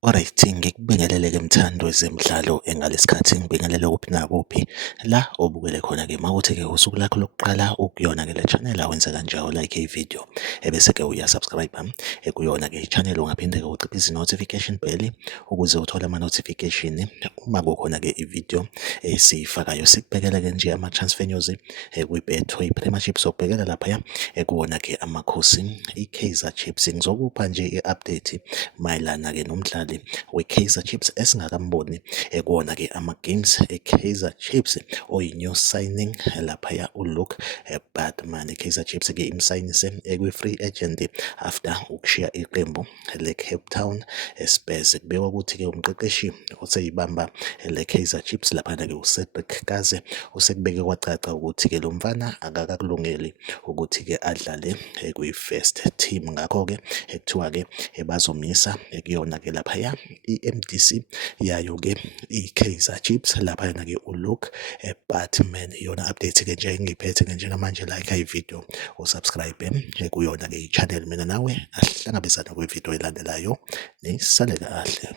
Alright, ngikubingelele-ke mthando wezemidlalo ngalesi ngibingelele kuphi nakuphi la obukele khona-ke mawukuthi-ke usuku lakho lokuqala ukuyona-ke le channel awenze kanje like ividiyo ebese-ke uyasubscribe kuyona-ke i-channel ungaphinde-ke uciphe i-notification bell ukuze uthole ama-notification uma kukhona-ke ividiyo esiyifakayo. Sikubhekele-ke nje ama-transfer news kwi-Betway Premiership sokubhekela laphaya kuwona-ke amakhosi i-Kaizer Chiefs. Ngizokupha nje i-update mayelana-ke nomdlali we-Kaizer Chiefs esingakamboni kuwona-ke ama-games e-Kaizer Chiefs oyi-new signing laphaya uLuke Budman. I-Kaizer Chiefs-ke imsayinise kwi-free agent after ukushiya iqembu le-Cape Town Spurs. Kubekwa ukuthi-ke umqeqeshi oseyibamba le-Kaizer Chiefs laphana-ke uCedric Kaze usekubeke kwacaca ukuthi-ke lo mfana akakakulungeli ukuthi-ke adlale kwi-first team. Ngakho-ke kuthiwa-ke bazomisa kuyona-ke laphaya i-MDC yayo-ke i-Kaizer Chiefs laphayana-ke uLuke Budman. Iyona update-ke nje engiyiphethe-ke njengamanje, like ividiyo usubscribe kuyona-ke i-channel. Mina nawe asihlangabezane kwividiyo elandelayo, nisale kahle.